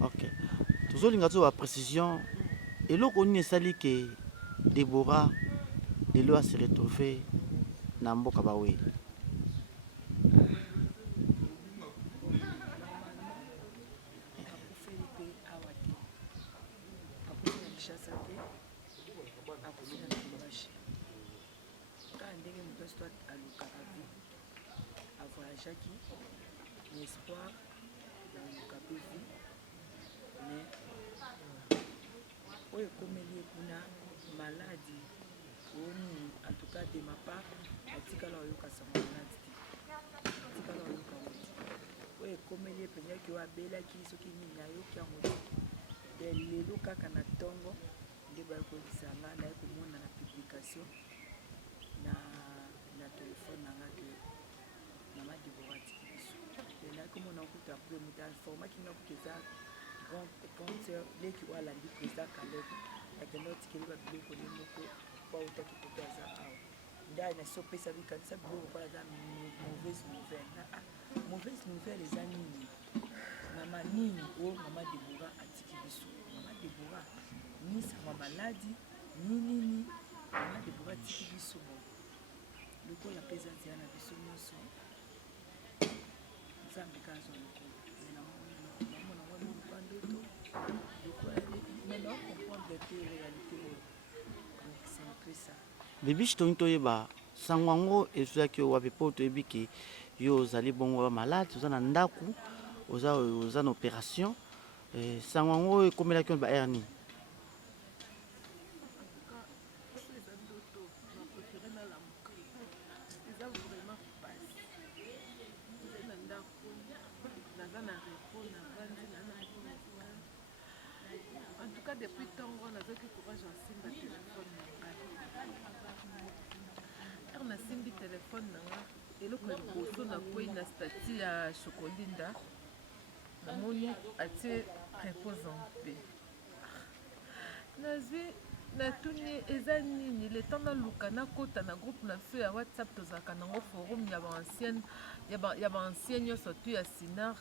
Ok. Tozolinga la précision. Et là, on est sali que Déborah, les lois se retrouvées dans Mboka Bawe. L'espoir dans le capévi mais oyo ekomeli kuna maladie oni en tout cas de ma part atikala oyokasa maladi te atikala oyoka ngo te oyo ekomeli epenyaki oyo abelaki soki nini ayoki yango te lelo kaka na ntongo nde bakoyebisa nga naye komona na publication na telefone na nga ke mama Deborah atiki biso naye komona okuta mpe moto informaki nga kuke eza grande sœur leki oyo alandi président Caleb akende otikeli babiloko ne moko po autaki koto aza awa nde aye nasopesa bikanisa biloko mpona aza mauvaise nouvelle mauvaise nouvelle eza nini mama nini oyo mama Deborah atiki biso mama Deborah nisama maladi ninini mama Deborah atiki biso lokola mpe eza nzela na biso nyonso nzambe kazo lokolo namona mwa moluka ndoto lokola maintenant comprendre te réalité donc c'est un peu ça Bibishi tongi toyeba sango yango ezwaki wapi po toyebi ke yo ozali bongo malade oza na ndaku oza na opération sango yango ekomelaki ba hernie depuis tant qu'on a fait courage en simba téléphone on a simbi téléphone et le ko na ko ina stati ya chocolinda na moni ati repose en paix nazwi na tuni eza nini le temps na luka na kota na groupe na feu ya WhatsApp tozaka nango forum ya ba ancienne ya ba ancienne nyonso tu ya Sinar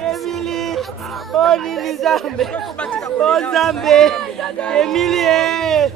Emily, oh Nini Zambe, oh Zambe, Emily,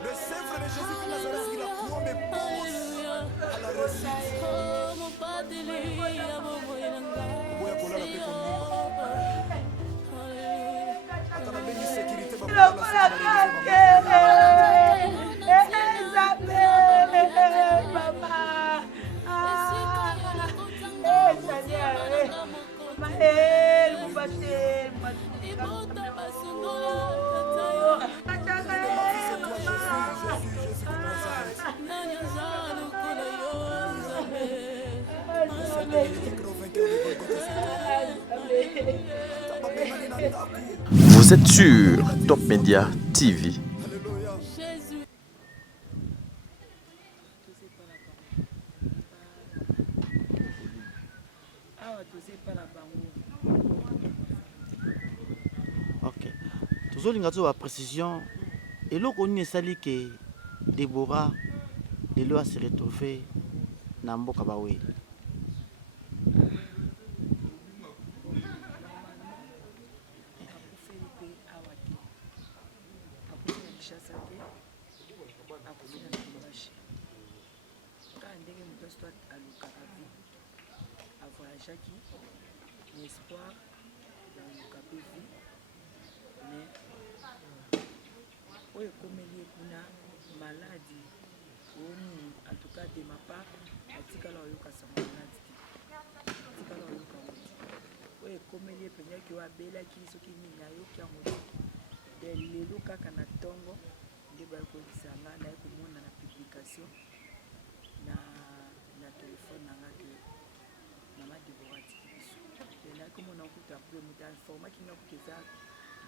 Le Saint frère de Jésus de Nazareth qui la croix me pose à la réussite. Boya kolala pe konima. Atana bengi sécurité ba kolala Vous êtes sur Top Media TV. Ok. Tozolinga zo ba précision eloko nini esali ke Déborah lelo se retrouver na mboka baweli. Jackie, l'espoir dans le capévi, mais où est comme il y a maladie, en tout cas de ma part, à Tikala Oyoka sa maladie. Tikala Oyoka Moti. Où est comme il y a Penya qui a Bella qui est ce qui n'y a Yoka Moti. De l'Eloka Kanatongo, de Balkoisanga, na Ekomona na publication, na téléphone, na Maman Déborah Tikibiso. Et là, comme on a écouté un peu, on a informé qu'il y a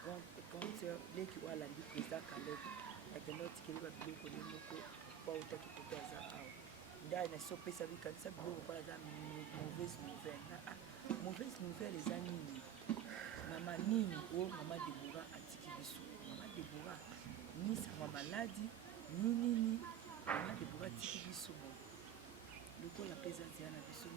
grande sœur, les qui ont lundi président Caleb, avec un autre qui est venu connaître pas autant qu'il peut faire ça. Là, il y a sopé sa vie comme ça, il y a mauvaise nouvelle. Mauvaise nouvelle, les amis. Maman Nini, oh, Maman Déborah Tikibiso. Maman Déborah, ni sa maladie, ni Maman Déborah Tikibiso. Le corps la présence est à la vision.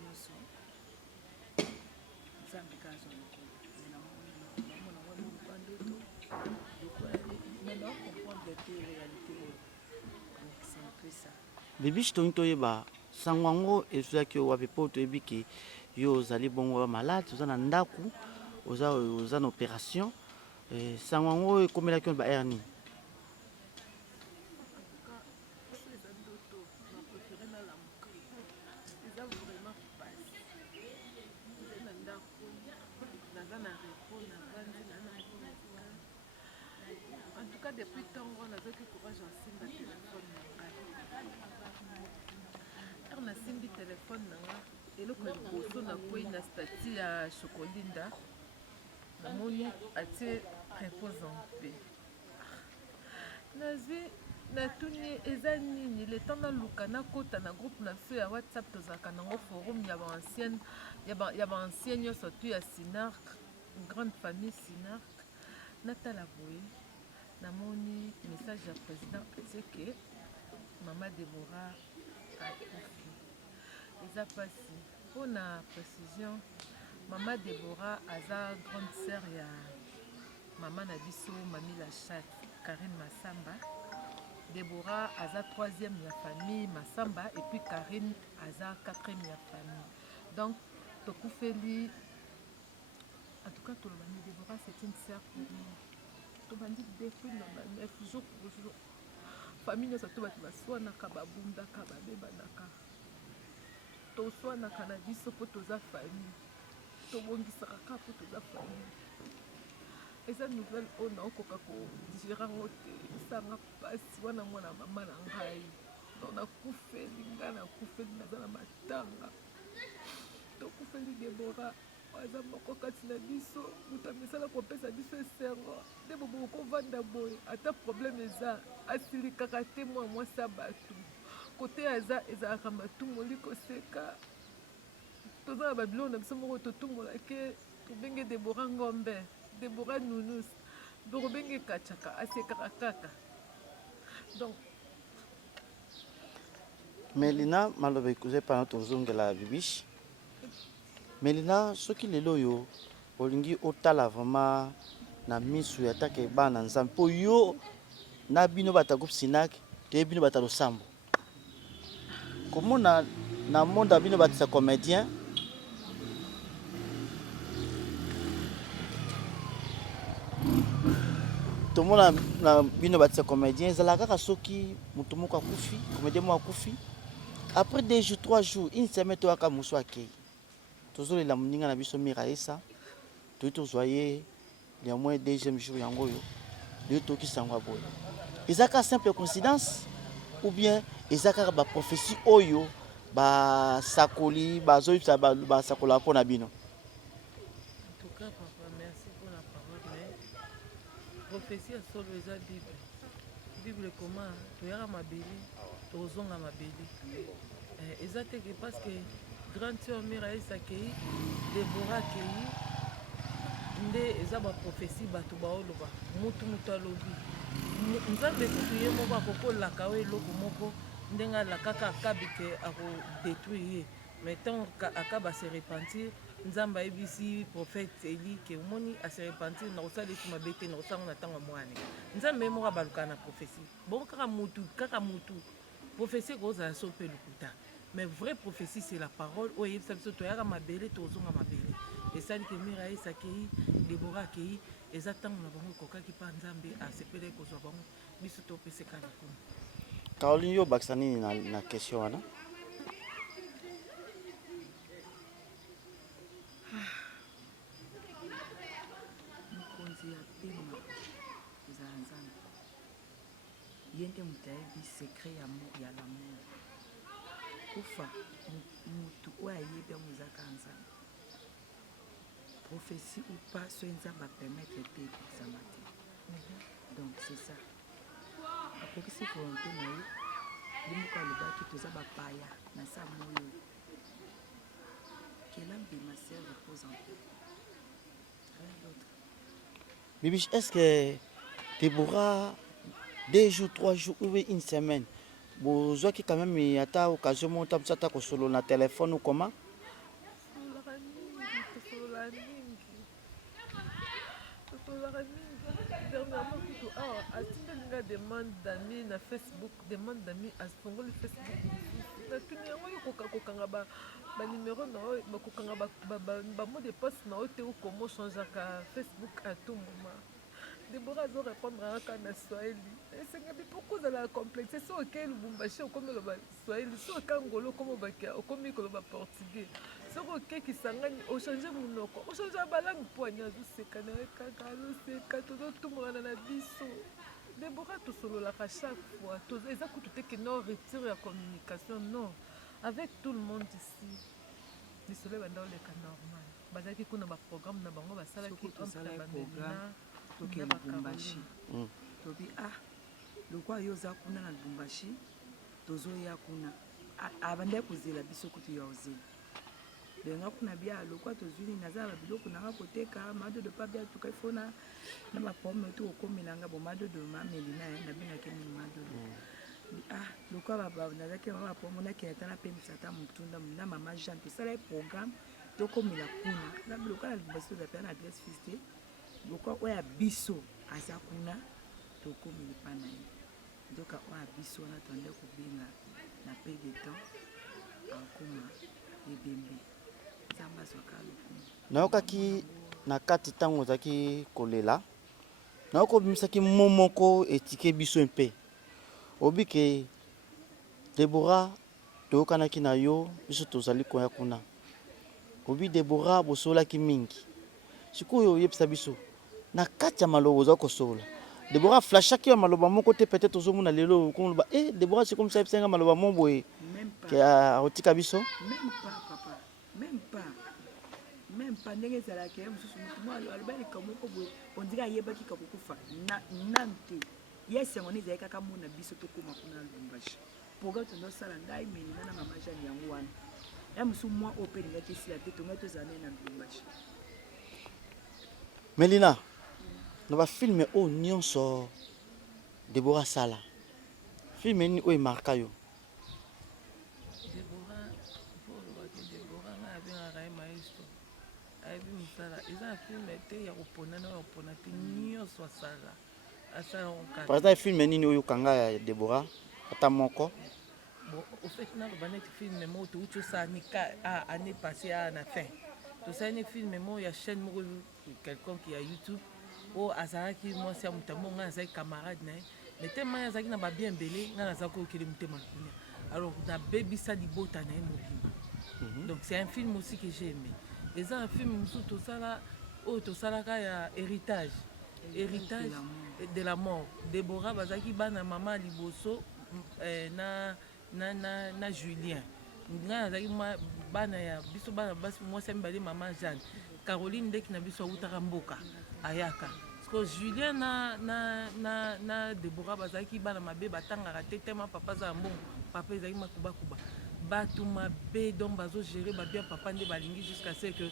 Bibishi tongi toyeba sango yango ezwaki wapi po toyebi ke yo ozali bongo malade oza na ndaku oza na opération sango yango ekomelaki ba hernie. En tout cas, depuis tant qu'on a vécu courage en simba téléphone. On a simbi téléphone et le coup na quoi na stati à Chocolinda. Namoni atie repose en paix. Nazi na tuni eza nini le temps na luka na kota na groupe na feu ya WhatsApp tozaka nango forum ya ba ancienne ya ba ancienne surtout ya Sinark, une grande famille Sinark. Natala boye namoni message ya président atie que Maman Déborah a kufi. Eza pasi pour na précision Maman Déborah aza grande sœur ya maman na biso Mami la Chat Karine Massamba. Déborah aza troisième ya famille Massamba et puis Karine aza quatrième ya famille. Donc tokufeli en tout cas tout le monde Déborah c'est une sœur pour nous. To bandi depuis na 9 jours pour jour. Famille nous surtout batu baswana ka babunda ka babebanaka. To swana kana biso po toza famille. To bongisaka ka po toza famille. Et cette nouvelle on a okoka ko digérer ngote sanga pasi wana mwana mama na ngai. On a kufeli ngana kufeli na zana matanga. To kufeli Déborah aza moko kati na biso moto amesala kopesa biso esengo nde bobo kovanda boye ata problème eza asilikaka te mwa mwasi ya bato kote aza ezalaka matu moli koseka toza ba biloko na biso moko totumbola ke tobenge Deborah Ngombe, Deborah Nounous, tobenge Kachaka asekaka kaka. Donc Melina malobe kuze pana tozongela bibishi. Melina soki lelo yo olingi otala vraiment na misu ya take bana nzambe po yo na bino bata groupe Sinak te bino bata losambo. Komona na monde bino bata comédien tomona na bino bata comédien ezalaka kaka soki mutu moko akufi comédien moko akufi après 2 jours 3 jours une semaine to aka muso akei tozolela moninga na biso Miraisa to tozoye ya moins deuxième jour yango yo de toki sangwa boy ezaka simple coïncidence ou bien ezaka ba prophétie oyo ba sakoli bazoyisa ba sakola pona bino. en tout cas papa merci pour la parole mais prophétie solo eza Bible. Bible comment toyaka mabeli tozonga mabeli. Eza te que parce que grande sœur Miraisa akei Deborah akei nde eza ba prophétie bato baoloba mutu alobi nzambe kutu ye moko akokolaka oyo eloko moko ndenge alakaka akabi ke akodétruire ye mais ntango akaba se repentir nzambe ayebisi prophète Eli ke omoni ase repentir na kosalisi mabe te na kosango na ntango mwana nzambe ye moko abalukaka na prophétie bongo kaka mutu prophétie ekozala so mpe lokuta mais vraie prophétie c'est la parole oyo eyebisa biso toyaka mabele tozonga mabele esali ke Miraisa akei Deborah akei eza ntango na bango ekokaki mpa nzambe asepelaki kozwa bango biso topeseka likolo. Caroline yo bakisa nini na question wana? mokonzi ya pema ezala nzambe ye nde moto ayebi secret ya lamour kufa mutu oyo ayebi yango ezaka nzambe prophétie ou pas so nzambe apermettre te ekokisama te donc c'est ça akokisi volonté na ye ye moko alobaki toza bapaya na sa moyo kelambi ma sœur repose en paix rien d'autre. Bibiche, est-ce que Deborah 2 jours 3 jours ou une semaine vous avez quand même ata occasion monta msata ko solo na téléphone ou comment? Dernièrement kutu awa atindelinga demande d'amis na Facebook, demande d'amis asongoli Facebook natuni yango yo kokanga banimero na oyo bakokanga bamot de passe na oyo te okomo changeaka Facebook à tout moment. Deborah azo répondre kaka na Swahili esengabi poko ozala complexe so okei Lubumbashi okomi oloba Swahili so oka ngolo okomi obakia okomi koloba portugais soki okei Kisangani ochange monoko ochange balangue poani azoseka na ye kaka azoseka tozotumbolana na biso. Deborah tosololaka chaque fois eza kutu te ke non retire ya communication non avec tout le monde ici lisolo ebanda oleka normal bazalaki kuna baprogramme na bango basalaki entre bamelina toke Lubumbashi tobi lokwa yo oza kuna na Lubumbashi tozoya kuna abandaki kozela biso kutu ya ozela benga kuna bia lokwa tozwini naza ba biloko nanga koteka mado de pa bia tuka ifona na bapome to okomelanga bo mado de mamelina na bengaki ni mado lokwa nazaki mama bapome onaki etala pe misata mutunda na mama Jean tosala programme tokomela kuna na biloko na Lubumbashi tozapea na adresse fixe lokwa oyo ya biso aza kuna tokomeli mpa na ye ndoka oyo ya biso wana tonde kobenga na pe de temps akoma ebembe nzambe azwaka lokumu nayokaki na kati ntango ozalaki kolela nayokobimisaki mo moko etike biso mpe obi ke Deborah toyokanaki na yo biso tozali koya kuna obi Deborah bosolaki mingi sikoyo oyebisa biso na kati ya maloba oza kosola Deborah flashaki ya maloba moko te peut-être ozomona lelo koloba Deborah c'est comme ça ebisenga maloba mo boye ke aotika biso même pas papa même pas ndenge ezalaki ye mosusu motu alobelika moko boye ondiri ayebaki kakokufa nanu te ye sengo nde ezali kaka mona biso tokóma kuna na Lubumbashi programme tondosala ngai melina na mama Jeanne yango wana ya mosusu mwa oyo mpe ningaki esila te tongai tozala naye na lubumbashi. Melina, na bafilme oyo nyonso Deborah Sala, filme nini oyo emarka yo? Deborah, pour le Deborah, on a bien un maestro. Ayebi musala, eza na filme te ya kopona na kopona te nyonso asala. Asala okata. Par exemple, filme nini oyo kanga ya Deborah, ata moko? Bon, au fait, na baneti film mo to ucho sa nika année passée à la fin. To sa ne film mo ya chaîne mo quelqu'un qui a YouTube o azalaki moi si amutambo nga azali camarade na mais tellement azalaki na ba bien belé nga nazako okele mutema kunya. Alors na baby sa libota na mobile. Donc c'est un film aussi que j'ai aimé. Et c'est un film où tout ça là oh tout ça là ya héritage de la mort. Deborah bazaki bana mama liboso na Julien. Nga azaki bana ya biso bana basi moi c'est mbali maman Jeanne. Caroline dès na biso utaka mboka ayaka. Parce que Julien na Deborah bazaki bana mabe batanga te tellement papa za mbongo papa ezaki makuba kuba. Batu mabe donc bazo gérer ba bien papa nde balingi jusqu'à ce que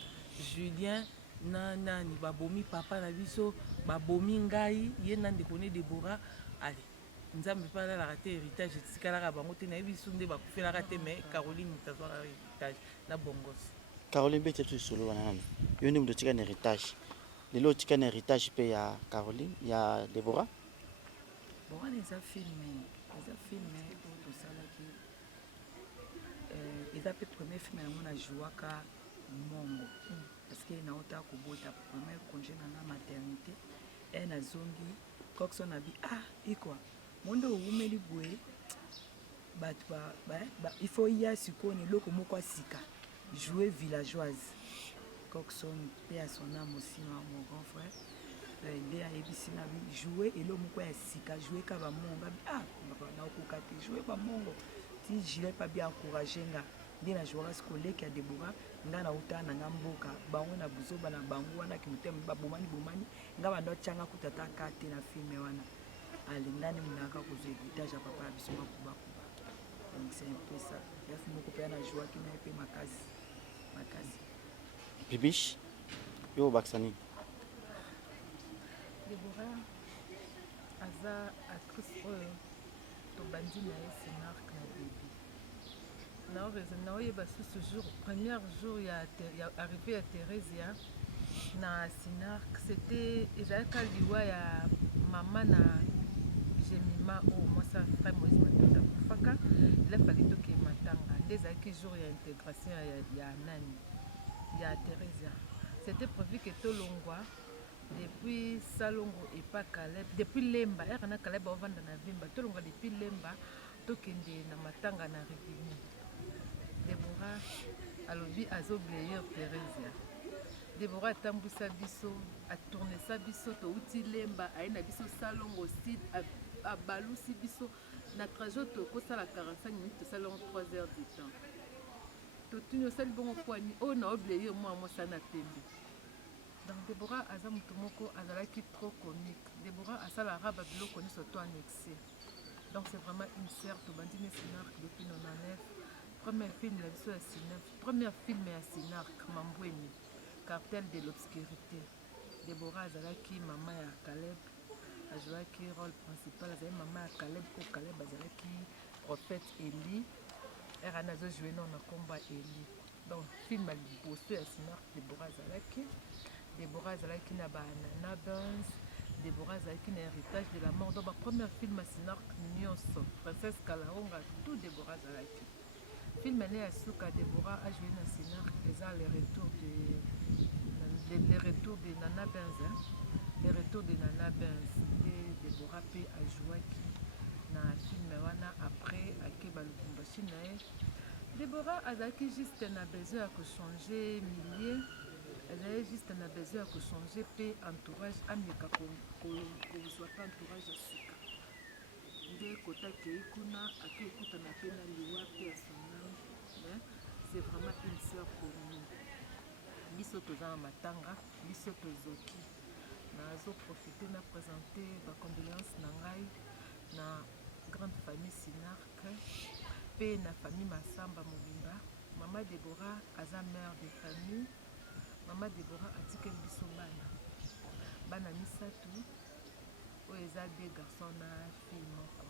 Julien ni babomi papa na biso babomi ngai ye na ndekone Deborah allez nzambe pa la raté héritage tikalaka bango te na biso nde bakufelaka te mais Caroline mutazwa héritage na bongos. Caroline bete tu solo wana nani yo ndi muto tika na héritage lelo tika na héritage pe ya Caroline ya Deborah. Bon wana eza filme oyo tosalaki eza mpe premier film yango na jouaka mongo parce que naotaka kobota premier congé nanga maternité nazongi kokso na bi ikwa monde owumeli boye bato il faut ya sikoyo na eloko moko asika jouer villageoise Coxon mpe ya son âme aussi mon grand frère nde ayebisi na bi jouer eloko moko ya sika jouer ka bamongo naokoka te jouer bamongo ti gilet pa bien encouragé nga nde na jouera skoleki ya Deborah nga na uta na nga mboka bango na buzoba na bango wana kimutema babomani nga bando tianga kutata kate na filme wana alingani mnaka kozwa héritage ya papa ya biso makuba donc c'est un peu ça ya film moko pe na joie ki na pe makasi Bibiche yo bakisa nini? Deborah aza actrice oyo tobandi na ye Sinark na Baby naoyeba susu jour premier jour ya arrivé ya Theresia na Sinark c'était ezalaka liwa ya mama na Jemima oyo mwasa frère Moïse Matanda kufaka il a fallu toke matanga nde ezalaki jour ya intégration ya nani ya Theresia. C'était prévu que tolongwa depuis Salongo et pas Caleb depuis Lemba na Caleb ovanda na Vimba tolongwa depuis Lemba tokende na matanga na Rivini. Deborah alobi azoblayer Theresia. Deborah atambwisa biso atourne sa biso touti Lemba aye na biso Salongo site abalusi biso na trajet tokosala 45 minutes tosalongo 3 heures du temps. Totuni osali bongo kwani oyo na oblayer moi ça na pembe. Donc Deborah aza mutu moko azalaki trop comique. Deborah asala raba biloko nyonso to annexé. Donc c'est vraiment une sœur tobandi ne Sinark depuis 99. Premier film la biso ya Sinark, premier film ya Sinark Mambweni, Cartel de l'obscurité. Deborah azalaki mama ya Caleb, azalaki rôle principal, azalaki mama ya Caleb ko Caleb azalaki prophète Eli. Era nazo jouer non na combat Eli. Donc film à liboso ya Sinark Deborah azalaki na ba Nana Burns, Deborah azalaki na héritage de la mort. Donc ba premier film à Sinark nyonso Princesse Kalaonga tout Deborah azalaki. Film né à Souka Deborah a joué na Sinark eza le retour de Nana Burns le retour de Nana Burns de Deborah P a joué na film wana après akeba Lubumbashi na ye. Deborah azalaki juste na besoin de changer milieu, azalaki juste na besoin de changer pe entourage ameka kozwa pa entourage ya sika nde kotaki ekuna akekutana pe na liwa pe ya sonam. C'est vraiment une sœur pour nous. Biso toza na matanga biso tozoki nazo profiter na présenter ba condoléances na ngai na grande famille Sinark pe na famille Masamba Mobimba Maman Déborah aza mère de famille. Maman Déborah atikeli biso bana. Bana misatu oyo eza 2 garçons na fille moko.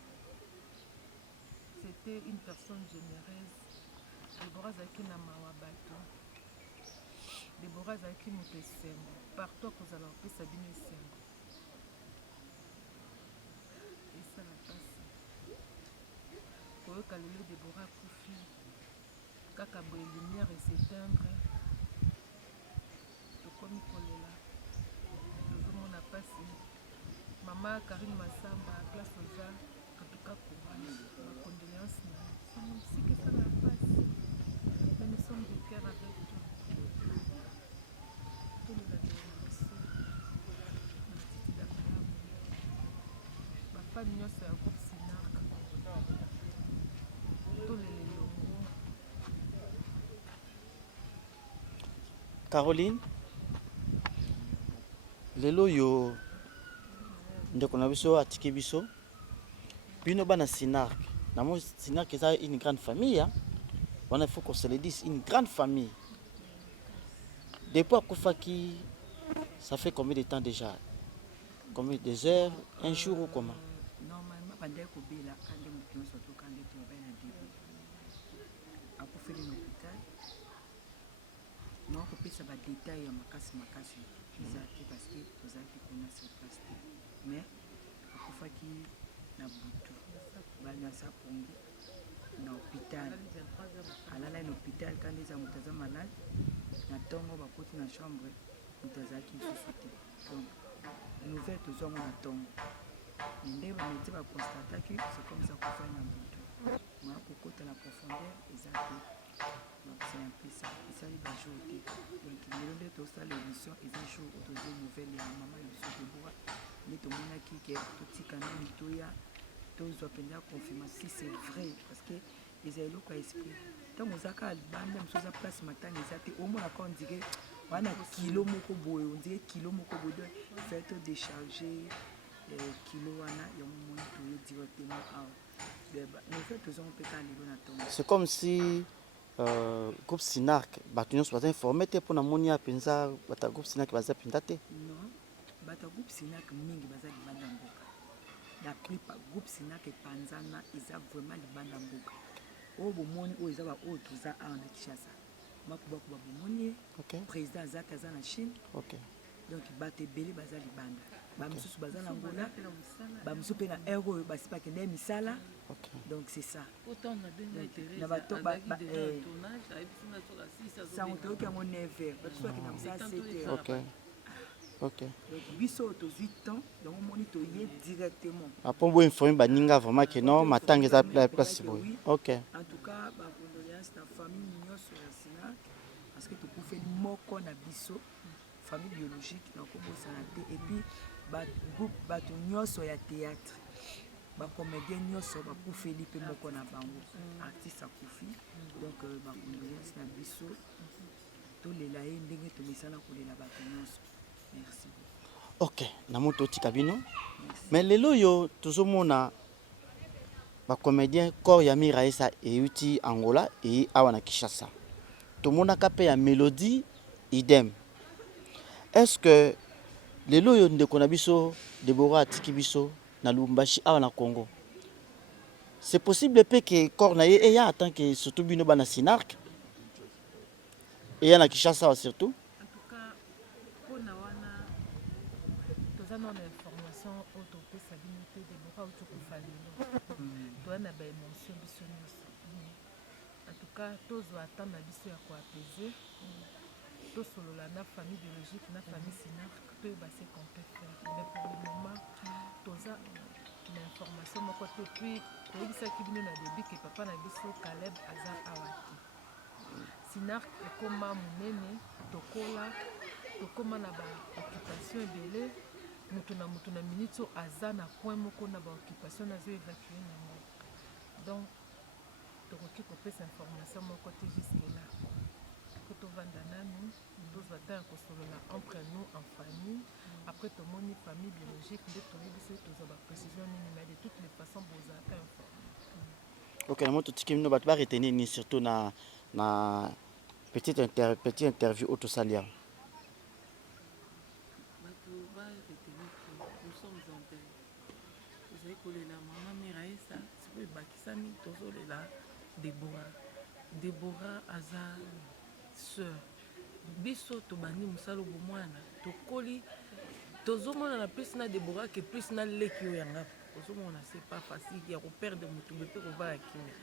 C'était une personne généreuse. Déborah azalaki na mawa bato. Déborah azalaki moto esengo. Partout akozala kopesa bino esengo. Esala mpasi. Koyoka lelo Déborah akufi. Kaka boye lumière eseteindre. Tokomi kolela. Tozomona mpasi. Maman Karine Massamba, classe Oza, en tout cas courage. Ma condoléance, ça me dit que ça la passe. Mais nous sommes de cœur avec toi. Tout le monde ma femme nyonso ya groupe Sinark. Tout le longo. Caroline, lelo yo ndeko na biso atiki biso bino bana Sinark. Namo Sinark eza une grande famille, hein? Il faut qu'on se le dise, une grande famille. Depuis Akufaki, ça fait combien de temps déjà? Combien des heures, un jour ou comment? Normalement, pendant que Bela, quand les moutons sont au camp de Théobène à début, Akufeli l'hôpital, non, on peut savoir des détails à Makasi, parce que vous avez connu sur place. Mais Akufaki n'a boutou, Banasa Pongo, dans l'hôpital. À l'hôpital, quand les amours sont malades, na tongo ba koti na chambre mutazaki susute donc nouvelle toujours na tongo ndé ba métier ba constater que c'est comme ça qu'on fait na butu ma kokota na profondeur exacte donc c'est un peu ça et ça il va jouer donc le ndé to ça l'émission et un jour autour nouvelle ya maman le sur de bois ni to mona ki ke to tikana mitoya to zo penda confirmer si c'est vrai parce que les élos quoi esprit tant aux accords même chose à place matin les athées au moins quand on dirait on a kilo moko boy on dirait kilo moko boy fait décharger kilo wana y a un moment tout directement nous fait toujours un peu calme. C'est comme si groupe Sinark batunion soit informé pour na monia penza bata groupe Sinark baza pendate non bata groupe Sinark mingi baza libanda mboka la plupart groupe Sinark et panzana ils ont vraiment libanda mboka. Oh, bon, oh, ils ont tout ça en Kinshasa. Makubaku Babomoni, président Zaka en Chine. Donc, il battait Bélé Bazali Banda. Bamsous Bazal Angola, Bamsous Pena Héros, Basipa Kene Misala. Donc, c'est ça. Autant on a bien intérêt. Ça, on te dit à mon neveu. Ok. Donc, 8 ans, 8 ans, donc on monite directement. Après, vous informez Baninga vraiment que non, ma tangue est à la place. Ok. En tout cas, ma condoléance à la famille Nignon sur la Sina, parce que tu peux faire moko na biso, famille biologique, donc on santé et puis groupe bato Nignon sur la théâtre. Ba comédien Nignon sur ba pour Philippe moko na bango, artiste à Koufi. Donc ma condoléance na biso, tous les laïcs ndenge to misana ko les bato Nignon. Merci beaucoup. Ok, namoto tikabino. Mais lelo yo tozomona ba comédien corps ya Miraesa euti Angola et awana Kinshasa. Tomona kape ya Mélodie idem. Est-ce que lelo yo ndeko na biso Déborah Tikibiso na Lubumbashi awana Congo? C'est possible que corps na ye ya tant que surtout bino bana Sinark et ya na Kinshasa surtout. Non l'information autour de sa dignité de Déborah ou tout doit na ba émotion biso nyonso. En tout cas tous attendre na biso ya ko apaiser tous solola na famille biologique na famille Sinark to basé qu'on peut faire mais pour le moment tous l'information moko te puis koyebisa ki bino na début que papa na biso Caleb aza awaki Sinark ekoma munene tokoma na ba occupation ebele mutu na minute aza na point moko na ba occupation nazo évacuer nango donc tokoki kopesa information moko te jusque là ko tovanda nanu tozwata ya kosolola entre nous en famille après tomoni famille biologique nde toyebisi tozwa ba précision nini mais de toutes les façons bozalaka informé. Ok, na moto tiki mino bato ba retenir ni surtout na petite interview autosalia. bato baretenir que nous sommes en deuil. Tozali kolela mama Miraesa sikoyo ebakisami tozolela Debora aza sœur biso tobandi mosala bomwana tokoli tozomonana plus na Debora ke plus na leki oyo yanga ozomona c'est pas facile ya koperdre motu mpe kovaya kimia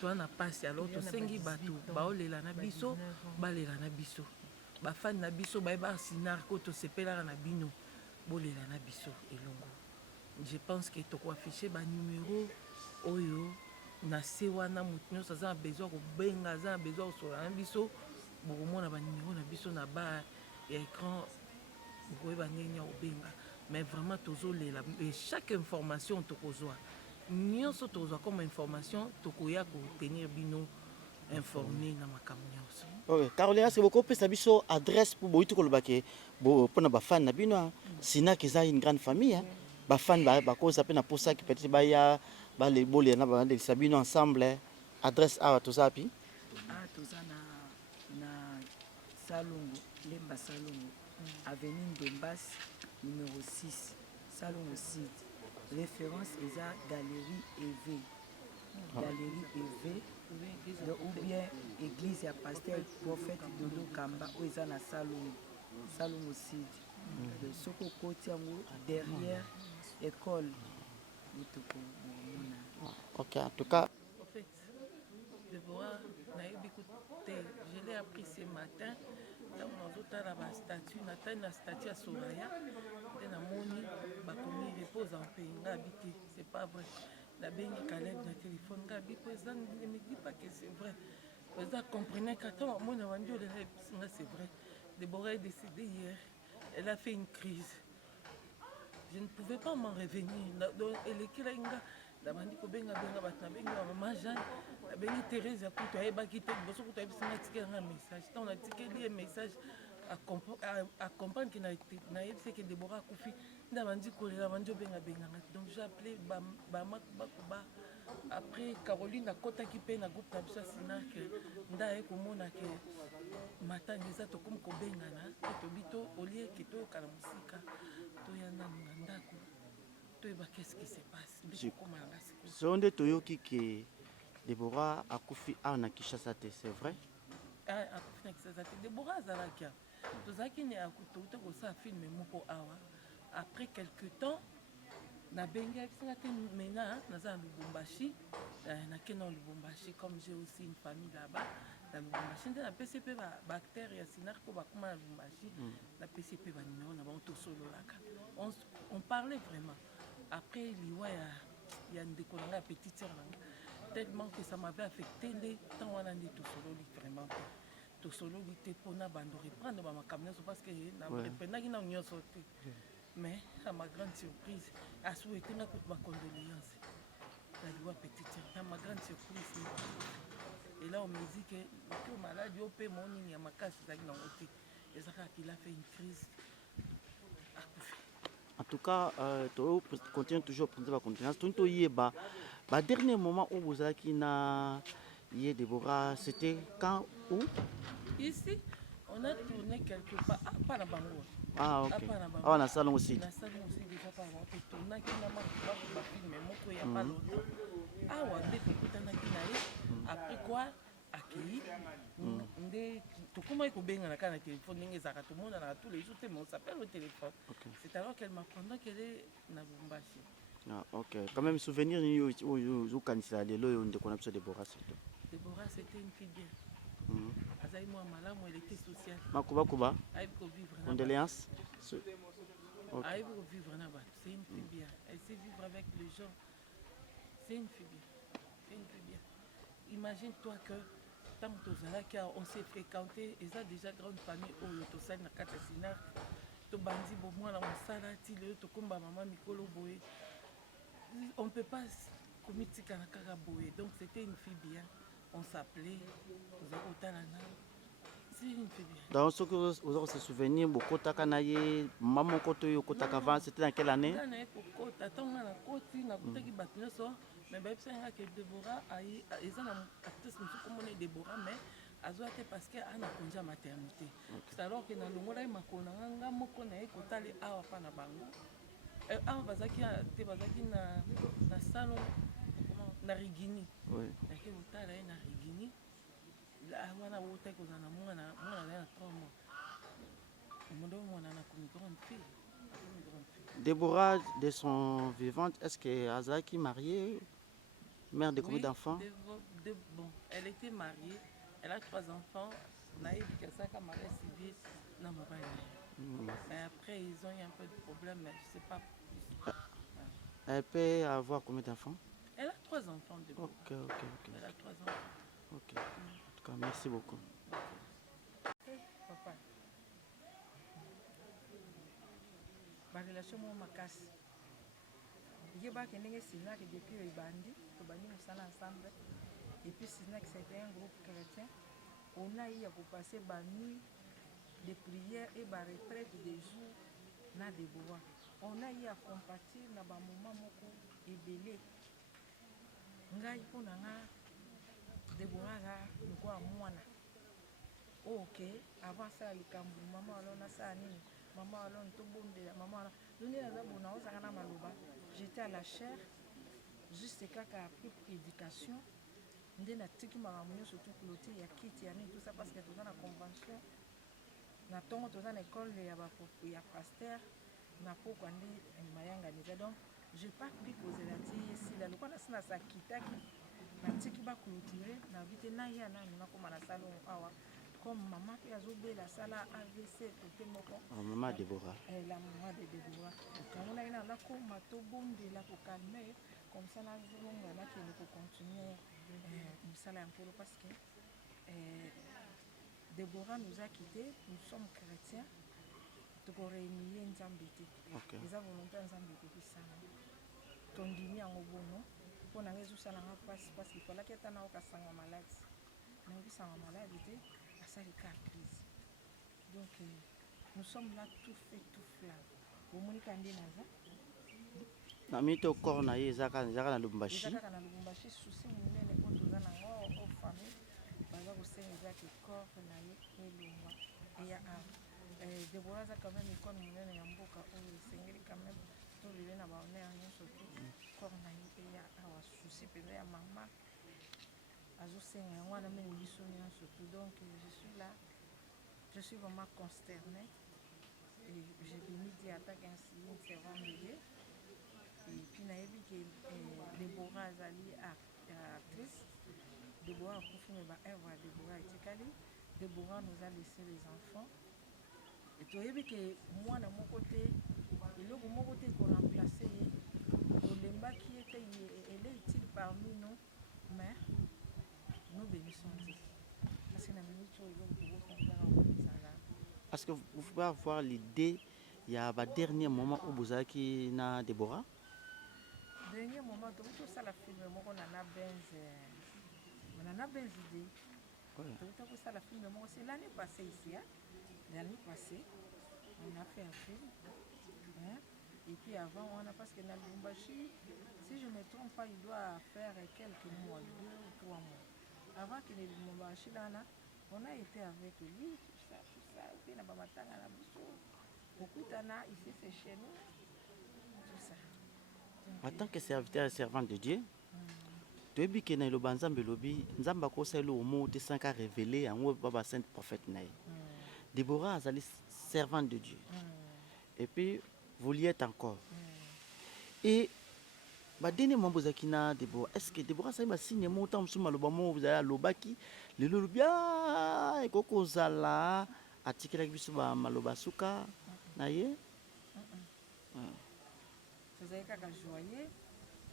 toa na pasi alors tosengi bato baolela na biso balela na biso bafani na biso bayeba sinar ko tosepelaka na bino bolela na biso elongo. Je pense que tokoaffiche banuméro oyo na se wana motu nyonso aza na besoin kobenga aza na besoin kosola na biso bokomona banuméro na biso na ba ya écran bokoyeba ndenge nya kobenga mais vraiment tozolela et chaque information tokozwa nyonso tokozwa comme information tokoya kotenir bino informé na makambo nyonso. Ok, Caroline, est-ce que vous pouvez biso adresse pour boito kolobake pour na bafan na bino sina keza une grande famille hein. Bafan ba cause pe na posa ki peut-être ba ya ba le bolé na ba de sabino ensemble adresse à tozapi. Ah toza na Salongo Lemba Salongo avenue Dombas numéro 6 Salongo Sud. Référence eza Galerie EV. Galerie EV ou bien église ya pasteur prophète Dodo Kamba ou eza na Salongo Sud. Le soko koti yango derrière école. Ok, en tout cas En fait, Deborah nayebi te, je l'ai appris ce matin. Ntango nazotala bastatut natali na statut ya Soraya nde namoni bakomi repose en paix nga abi te c'est pas vrai. Nabengi Caleb na téléphone nga abi po eza ne me dis pas que c'est vrai. Eza comprenez qu'attends amoni abandi olela ebisinga c'est vrai. Deborah est décédée hier. Elle a fait une crise. Je ne pouvais pas m'en revenir. Elekila inga nabandi kobenga bato nabengi mama Jeanne nabengi Thérèse ya kutu ayebaki te liboso kutu ayebisinga tikelanga message ntango natikeli ye message à comprendre que nayebisi ke Deborah akufi nde abandi kolela bandi obengabenganga donc j'ai appelé bamakubakuba après Caroline akotaki mpe na groupe na biso ya sinake nde aye komona ke matanga eza tokomi kobengana te tobi to olie ke toyoka na mosika toya nanu na ndako toyeba qu'est-ce qui se passe ndekokomanga sikoyo sonde toyoki ke Deborah akufi na Kinshasa te, c'est vrai? akufi na Kinshasa te. Deborah azalaki tozalaki ne touta kosala filme moko awa après quelque temps nabengi abisinga te maintenant naza na Lubumbashi nakenda na Lubumbashi comme j'ai aussi une famille là-bas na Lubumbashi nde napesi mpe baacteur ya sinar po bakoma na Lubumbashi napesi mpe banimero na bango tosololaka on parlait vraiment après liwa ya ndeko na nga ya petite sœur na nga tellement que ça m'avait affecté nde ntango wana nde tosololi vraiment te tosololi te mpona bando reprendre bamakambo nyonso parce que nareprendaki nano nyonso te mais à ma grande surprise asouetenga kutu bacondoléance na liwa petite sœur na ma grande surprise et là on me dit que maladi oyo mpe monini ya makasi ezalaki nango te eza kaka qu'il a fait une crise akufi. En tout cas, tu continues toujours à prendre la continuance. Tu as dernier moment où vous avez dit Deborah, c'était quand, où? Ici, on a tourné quelque part, pas na Bango. Ah, ok. Ah, on a salon aussi. On a salon aussi déjà pas avant. On tourné qui n'a pas filmé, mon il y a pas longtemps. Ah, on a tout na kinaï. Après quoi, accueilli. Ndé tout comment il faut bien na kana téléphone n'engé zaka tout le monde a tous les jours mais on s'appelle au téléphone. C'est alors qu'elle m'apprend qu'elle est na Lubumbashi. Ah, ok. Quand même souvenir où quand c'est allé là on déconne absolument Deborah surtout. Deborah c'était une fille bien. Azaï moi malade, moi elle était sociale. Makuba. Aïe pour vivre. Condoléances. Aïe pour vivre là-bas. C'est une fille bien. Elle sait vivre avec les gens. C'est une fille bien. C'est une fille bien. Imagine-toi que tant que on s'est fréquenté, et ça déjà grande famille au Lotosal na Katasina, to bandi bo moi la mosala ti le to komba maman Mikolo Boé. On ne peut pas communiquer na Kaka Boé. Donc c'était une fille bien. On s'appelait Talana. Si, il me fait bien. Donc, ce que vous avez se souvenir, beaucoup de Kanaye, maman Koto Yokota avant, c'était dans quelle année? Nga na ye kokota ntango nga nakoti nakutaki bato nyonso me bayebisanga ke Déborah eza na actrice mosusu komona Déborah mais azwa te parce que ana congé ya maternité c'est alors ke nalongola ye makolo na nga nga moko na ye kotali awa mpa na bango awa bazalaki te bazalaki na salon na Rigini nake kotala ye na Rigini wana wotaki kozala na mwana na ye na 3 mois omondo mwana nakomi grande fille. Déborah, de son vivante, est-ce que Azaki mariée, mère de combien d'enfants? Bon, elle était mariée, elle a 3 enfants. Naïve Kassaka, mariée civile, non, mais après, ils ont eu un peu de problème, mais je ne sais pas plus. Elle peut avoir combien d'enfants? Elle a 3 enfants. Ok. Elle a 3 enfants. Ok. En tout cas, merci beaucoup. Papa. Ma relation moi makasi. Yebaki ndenge Sinak depuis ebandi mosala ensemble et puis Sinak c'était un groupe chrétien. On a eu à passer ba nuit de prière et ba retraite des jours na Déborah. On a eu à compatir na ba moment moko ebele. Ngai pona nga Déborah ga lokwa mwana. Ok, avant ça likambu maman alona ça nini? Maman alona to bondela maman alona. Nous na ozaka maloba. J'étais à la chaire juste kaka appris éducation. Ndé na tiki makambo surtout clôture ya kiti ya nini tout ça parce que tout ça na convention. Na tongo tout ça na école ya pasteur na poko ndé mayanga déjà donc j'ai pas pris cause la tie ici là le quoi na sina sa kitaki na tiki ba clôturer na vite na ya na koma na salon awa comme maman qui a joué la salle AVC côté moko maman Déborah la maman de Déborah quand on a eu la koma to bonde la pour calmer comme ça na zonga na qui ne continuer musala un peu parce que Déborah nous a quittés, nous sommes chrétiens. Donc on réunit Nzambete. Les volontaires Nzambete qui sont tondimi en obono pour na résoudre ça parce qu'il fallait qu'il y ait un autre sang malade. Nous qui sont malades à ça les cas crise. Donc nous sommes là tout fait tout flamme. Au moins quand on naza na mito corona yezaka na Lubumbashi. Yezaka na Lubumbashi souci munene ko tozana ngo au famille. Baza kosenga ke corps na ye elongwa eya Déborah za quand même icône munene ya mboka oyo esengeli quand même to vivre na bahonneur nyonso tu corps na ye eya awa souci penza ya mama azosenga yango wana mene biso nyonso tu donc je suis vraiment consternée et j'ai béni Dieu en tant qu'un servant de Dieu et puis nayebi ke Déborah azali actrice. Déborah a confirmé Eva, Déborah et Tikali. Déborah nous a laissé les enfants. Et tu as vu que moi, de mon côté, il y a mon côté pour remplacer. Olemba qui était, elle est utile parmi nous, mais nous bénissons Dieu. Parce que est-ce que vous pouvez avoir l'idée, il y a un dernier moment où vous avez na Déborah? Dernier moment, tout ça, la film, on a on a bien idée. Tout ça, la film, c'est l'année passée ici. L'année passée, on a fait un film. Et puis avant, on a parce que dans le Lubumbashi, si je ne me trompe pas, il doit faire quelques mois, 2 ou 3 mois. Avant qu'il ait le Lubumbashi, on a été avec lui, tout ça. Et puis, on a beaucoup de ici, c'est chez nous. Tout ça. En tant que serviteur et servant de Dieu, tu as vu que dans le Banzambe Lobby, Nzamba Kosa le mot de 5 ans révélé en haut Baba Saint Prophète Naï. Déborah est servante de Dieu. Et puis, vous l'y êtes encore. Et, dernier moment, vous avez Déborah. Est-ce que Déborah, ça va signer mon temps sur le moment où vous avez l'Obaki, le Lobia, et Koko Zala, à Tikirabisuba, Malobasuka, Naïe? Vous avez qu'à joyer.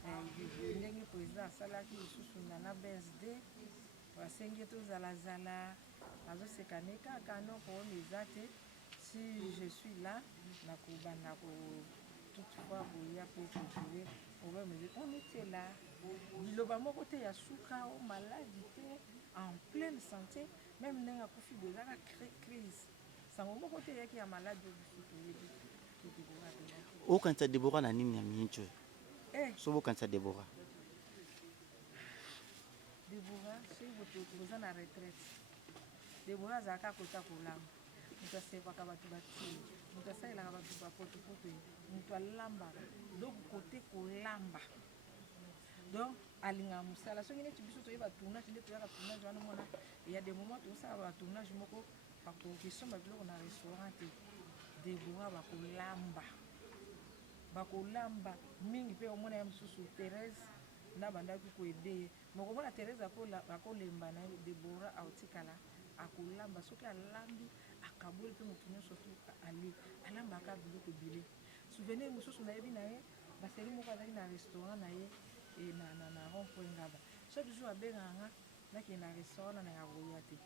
Ndenge président asalaki lisusu na BSD basengi tozalazala azosekane kaka noko oyo eza te si je suis là nakobanda toutefois boya mpe kojoue problème on était là liloba moko te ya suka o maladi te en pleine santé même ndenge akufi boye ezaka crise sango moko te eyaki ya malade oyo biso toyebi Debora abelaki okanisa Debora na nini ya mingi so bokanisa Debora soki boza na retraite Debora azalaka kota kolamba moto asepaka bato batie moto asalelaka bato bapotopoto moto alambaka donc kote kolamba donc alingaka mosala soki neti biso toyeba tournage nde toyaka tournage wana mona ya des moments tosala batournage moko bakokesomba biloko na restaurant te Debora bakolamba mingi mpe omona ya mosusu Thérèse na bandaki koede ye mokomona Thérèse akolemba na ye Debora aotikala akolamba soki alambi akaboli mpe motu nyonso tu alambaka biloko ebele souvenir mosusu nayebi na ye baseri moko azalaki na restaurant na ye na rond-point Ngaba chaque jour abengaka nga nakende na restaurant na ya koya te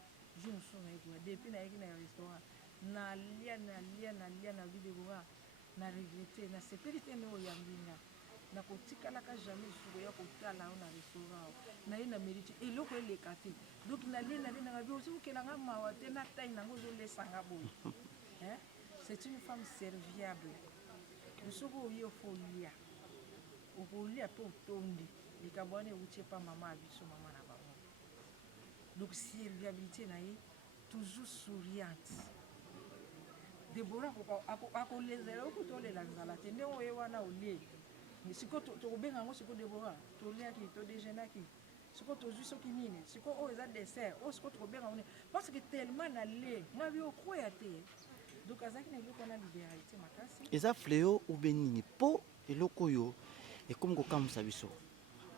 jour mosusu naye koya depuis nayeki na restaurant nalia na bi Debora na regrete nasepeli te nde oyambi nga nakotikalaka jamais lisusu koya kotala o na restaurant naye na mérite eloko eleka te donc nalinanga bi osi okelanga mawa te na taille nango ozolesanga boye c'est une femme serviable soki oye ofolia okolia mpe otondi likambo wana euti epa mama ya biso mama na bango donc serviabilité na ye toujours souriante Debora akolezela okuta olela nzala te ndenge oye wana olie sikoyo tokobenga yango sikoyo Debora toliaki todejenaki sikoyo tozwi soki nini sikoyo oyo eza dessert oyo sikoyo tokobenga yango parce que tellement nalie mwabi okoya te donc azalaki na eloko wana libéralité makasi eza fléau ou bien nini mpo eloko oyo ekomi kokamwisa biso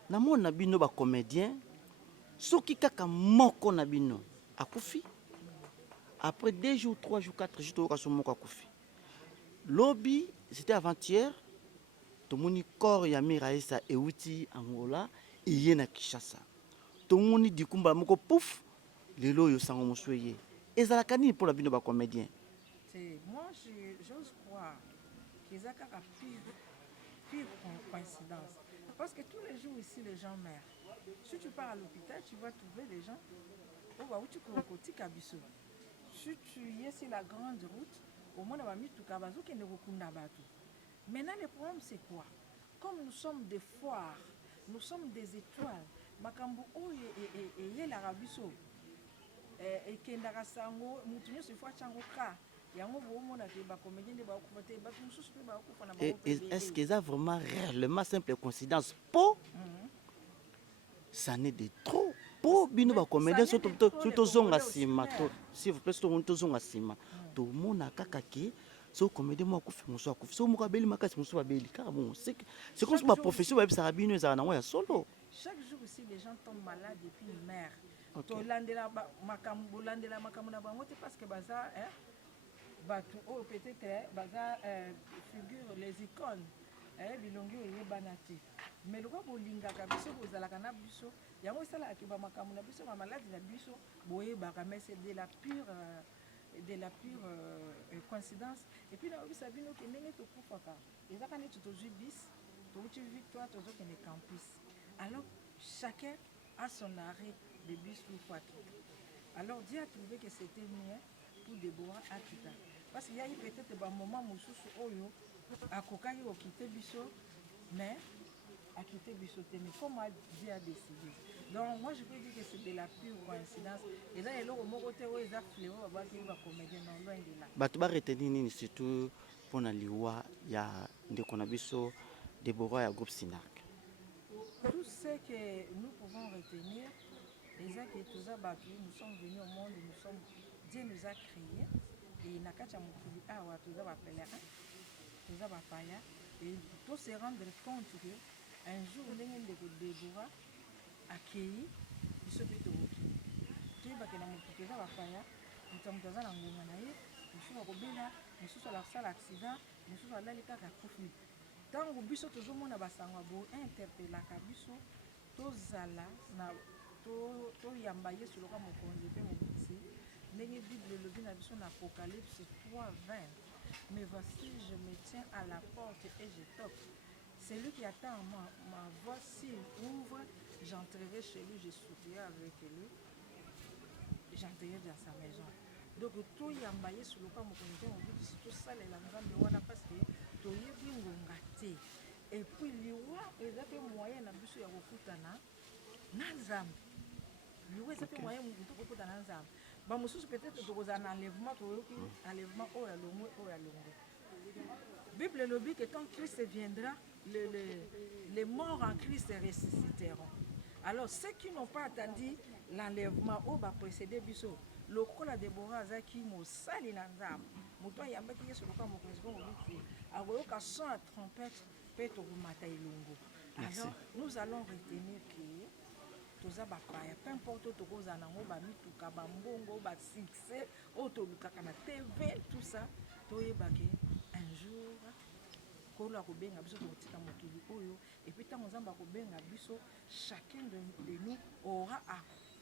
namona bino bacomédien soki kaka moko na bino akufi après 2 jours 3 jours 4 jours toyoka so moko akufi lobi c'était avant-hier tomoni corps ya Miraisa euti Angola eye na Kinshasa tomoni dikumba moko pouf lelo oyo sango mosusu eye ezalaka nini mpo na bino bacomédien moi j'ose croire qu'ils ont qu'à pire coïncidence parce que tous les jours ici les gens meurent si tu pars à l'hôpital tu vas trouver des gens où tu kotika biso si tu y es sur la grande route au moins va mituka bazokende kokunda bato. Maintenant le problème c'est quoi? Comme nous sommes des foires, nous sommes des étoiles, makambo oyo eyelaka biso ekendaka sango mutu nyonso ifo atyango ka yango boomona te bacomédien nde baokufa te bato mosusu mpe baokufa na bango est-ce que ça vraiment réellement simple coïncidence po ça n'est de trop po bino bacomédien surtout tozonga nsima s'il vous plaît surtout tozonga nsima tomona kaka ke so comédien mo akufi mosu akufi so moko abeli makasi mosu babeli kaka bon c'est comme si baprofession bayebisaka bino ezala nango ya solo. Chaque jour ici les gens tombent malades et puis ils meurent. Tolandela makambo na bango te parce que baza bato oyo peut-être baza figure les icônes bilongi oyo eyebana te mais lokwa bolingaka biso bozalaka na biso yango esalaka bamakambo na biso bamaladi na biso boyebaka mais c'est de la pure coïncidence et puis naobisa bino ke ndenge tokufaka ezaka neti tozwi bis touti victoire tozokende campus alors chacun a son arrêt de bis ou quoi. Alors Dieu a trouvé que c'était mieux pour Deborah à quitter. Parce qu'il y a eu peut-être un moment où Oyo a kokaki au quitter biso, mais a quitté biso mais comme Dieu a décidé. Donc moi je peux dire que c'est de la pure coïncidence. Et là il y a le mot côté où ils a fléau qui va comédien non loin de là. Bato ba retenir nini surtout pour na liwa ya ndeko na biso Deborah ya groupe Sinark. Tout ce que nous pouvons retenir, les actes et tous nous sommes venus au monde, Dieu nous a créés, et Nakacha Mukuli Awa, tous les pèlerins, tous les païens, et il faut se rendre compte qu'un jour, Deborah a accueilli, il se fait au Woki. Tu vas que les païens, nous sommes dans un engouement, nous sommes au Béla, nous sommes à la salle accident, nous sommes à l'Alika Kakofi. Tango biso tozomona basangwa bo interpellaka biso tozala na toyamba yesu loka mokonzi mpe mobutisi ndenge bible elobi na biso na apocalypse 3:20 mais voici je me tiens à la porte et je toque celui qui attend ma voix s'il ouvre j'entrerai chez lui je souffrirai avec lui j'entrerai dans sa maison. Donc tout yamba yesu loka mokonzi mobutu tout sale la nzambe wana parce que toyebi ngonga te. Et puis liwa eza pe moyen na biso ya kokutana na nzambe. Liwa eza pe moyen mutu kokutana na nzambe. Ba mosusu peut-être tokozala na enlèvement toyoki enlèvement oya longwe oya longwe. Bible le dit que quand Christ viendra, les morts en Christ ressusciteront. Alors ceux qui n'ont pas attendu l'enlèvement au va précéder biso. Lokola Déborah azaki mosali na nzambe. Moto yambaki yesu loka mokonzi bongo biti. Akoyoka son à trompette pe tokomata elongo. Alors nous allons retenir que toza bapaya, peu importe tokoza nango ba mituka ba mbongo ba succès otolukaka na TV tout ça toyebaki un jour kolo akobenga biso tokotika mokili oyo et puis ntango nzambe akobenga biso chacun de nous aura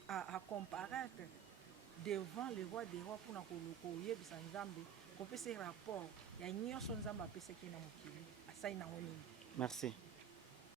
à comparaître devant le roi des rois mpona koyebisa nzambe kopesa rapport ya nyonso nzambe apesaki na mokili asali nango nini. Merci.